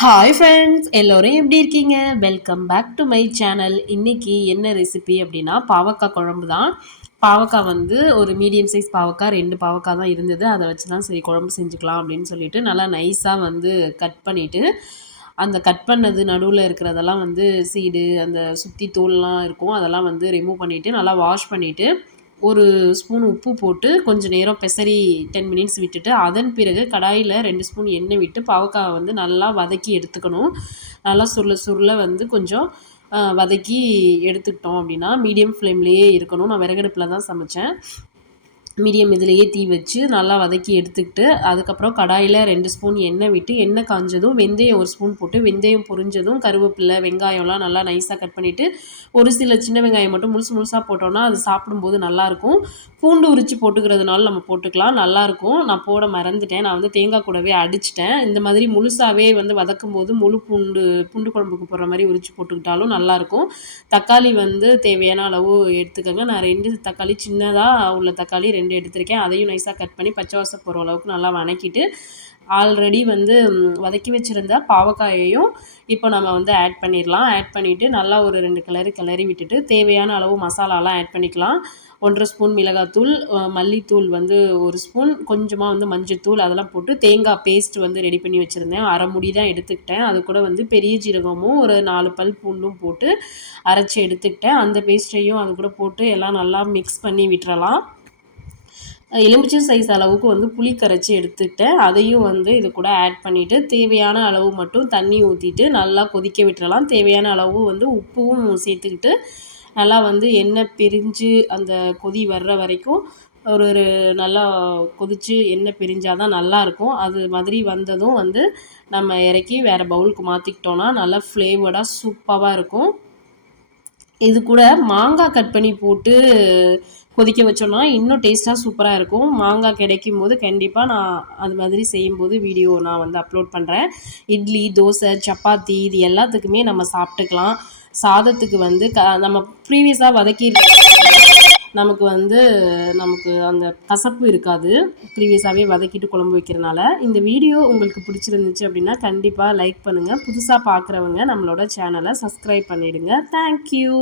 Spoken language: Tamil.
ஹாய் ஃப்ரெண்ட்ஸ் எல்லோரும் எப்படி இருக்கீங்க? Welcome back to my channel இன்றைக்கி என்ன ரெசிபி அப்படின்னா பாவக்காய் குழம்பு தான். பாவக்காய் வந்து ஒரு மீடியம் சைஸ் பாவக்காய் ரெண்டு பாவக்காய் தான் இருந்தது. அதை வச்சு தான் சரி குழம்பு செஞ்சுக்கலாம் அப்படின்னு சொல்லிட்டு நல்லா நைஸாக வந்து கட் பண்ணிவிட்டு அந்த கட் பண்ணது நடுவில் இருக்கிறதெல்லாம் வந்து சீடு அந்த சுற்றி தோல்லாம் இருக்கும் அதெல்லாம் வந்து ரிமூவ் பண்ணிவிட்டு நல்லா வாஷ் பண்ணிவிட்டு ஒரு ஸ்பூன் உப்பு போட்டு கொஞ்சம் நேரம் பெசரி டென் மினிட்ஸ் விட்டுட்டு அதன் பிறகு கடாயில் ரெண்டு ஸ்பூன் எண்ணெய் விட்டு பாவக்காய் வந்து நல்லா வதக்கி எடுத்துக்கணும். நல்லா சுருள சுருள வந்து கொஞ்சம் வதக்கி எடுத்துக்கிட்டோம் அப்படின்னா மீடியம் ஃப்ளேம்லேயே இருக்கணும். நான் விறகடுப்பில் தான் சமைச்சேன். மீடியம் இதுலேயே தீ வச்சு நல்லா வதக்கி எடுத்துக்கிட்டு அதுக்கப்புறம் கடாயில் ரெண்டு ஸ்பூன் எண்ணெய் விட்டு எண்ணெய் காஞ்சதும் வெந்தயம் ஒரு ஸ்பூன் போட்டு வெந்தயம் பொரிஞ்சதும் கருவேப்பிலை வெங்காயம்லாம் நல்லா நைஸாக கட் பண்ணிவிட்டு ஒரு சில சின்ன வெங்காயம் மட்டும் முழுசு முழுசாக போட்டோன்னா அது சாப்பிடும்போது நல்லாயிருக்கும் பூண்டு உரித்து போட்டுக்கிறதுனால நம்ம போட்டுக்கலாம் நல்லாயிருக்கும் நான் போட மறந்துட்டேன். நான் வந்து தேங்காய் கூடவே அடிச்சிட்டேன். இந்த மாதிரி முழுசாகவே வந்து வதக்கும் போது முழு பூண்டு பூண்டு குழம்புக்கு போடுற மாதிரி உரித்து போட்டுக்கிட்டாலும் நல்லாயிருக்கும் தக்காளி வந்து தேவையான அளவு எடுத்துக்கோங்க. நான் ரெண்டு தக்காளி சின்னதாக உள்ள தக்காளி ரெண்டு ரெண்டு எடுத்திருக்கேன். அதையும் நைஸாக கட் பண்ணி பச்சை வாசம் போகிற அளவுக்கு நல்லா வணக்கிட்டு ஆல்ரெடி வந்து வதக்கி வச்சுருந்த பாவக்காயையும் இப்போ நம்ம வந்து ஆட் பண்ணிடலாம் ஆட் பண்ணிவிட்டு நல்லா ஒரு ரெண்டு கிளறி கிளறி விட்டுட்டு தேவையான அளவு மசாலாலாம் ஆட் பண்ணிக்கலாம். ஒன்றரை ஸ்பூன் மிளகாத்தூள் மல்லித்தூள் வந்து ஒரு ஸ்பூன் கொஞ்சமாக வந்து மஞ்சத்தூள் அதெல்லாம் போட்டு தேங்காய் பேஸ்ட் வந்து ரெடி பண்ணி வச்சுருந்தேன். அரை முடி தான் எடுத்துக்கிட்டேன். அது கூட வந்து பெரிய ஜீரகமும் ஒரு நாலு பல் பூண்டும் போட்டு அரைச்சி எடுத்துக்கிட்டேன். அந்த பேஸ்ட்டையும் அது கூட போட்டு எல்லாம் நல்லா மிக்ஸ் பண்ணி விட்டுறலாம். எலுமிச்சை சைஸ் அளவுக்கு வந்து புளி கரைச்சி எடுத்துக்கிட்டேன் அதையும் வந்து இது கூட ஆட் பண்ணிவிட்டு தேவையான அளவு மட்டும் தண்ணி ஊற்றிட்டு நல்லா கொதிக்க விட்டுறலாம். தேவையான அளவு வந்து உப்பும் சேர்த்துக்கிட்டு நல்லா வந்து எண்ணெய் பிரிஞ்சு அந்த கொதி வர்ற வரைக்கும் ஒரு ஒரு நல்லா கொதித்து எண்ணெய் பிரிஞ்சால் தான் நல்லாயிருக்கும் அது மாதிரி வந்ததும் வந்து நம்ம இறக்கி வேறு பவுலுக்கு மாற்றிக்கிட்டோன்னா நல்லா ஃப்ளேவர்டாக சூப்பராக இருக்கும். இது கூட மாங்காய் கட் பண்ணி போட்டு கொதிக்க வச்சோன்னா இன்னும் டேஸ்ட்டாக சூப்பராக இருக்கும். மாங்காய் கிடைக்கும் போது கண்டிப்பாக நான் அது மாதிரி செய்யும்போது வீடியோ நான் வந்து அப்லோட் பண்ணுறேன் இட்லி தோசை சப்பாத்தி இது எல்லாத்துக்குமே நம்ம சாப்பிட்டுக்கலாம். சாதத்துக்கு வந்து க நம்ம ப்ரீவியஸாக வதக்கி நமக்கு வந்து நமக்கு அந்த கசப்பு இருக்காது. ப்ரீவியஸாகவே வதக்கிட்டு குழம்பு வைக்கிறனால. இந்த வீடியோ உங்களுக்கு பிடிச்சிருந்துச்சு அப்படின்னா கண்டிப்பாக லைக் பண்ணுங்கள் புதுசாக பார்க்குறவங்க நம்மளோட சேனலை சப்ஸ்கிரைப் பண்ணிவிடுங்க தேங்க்யூ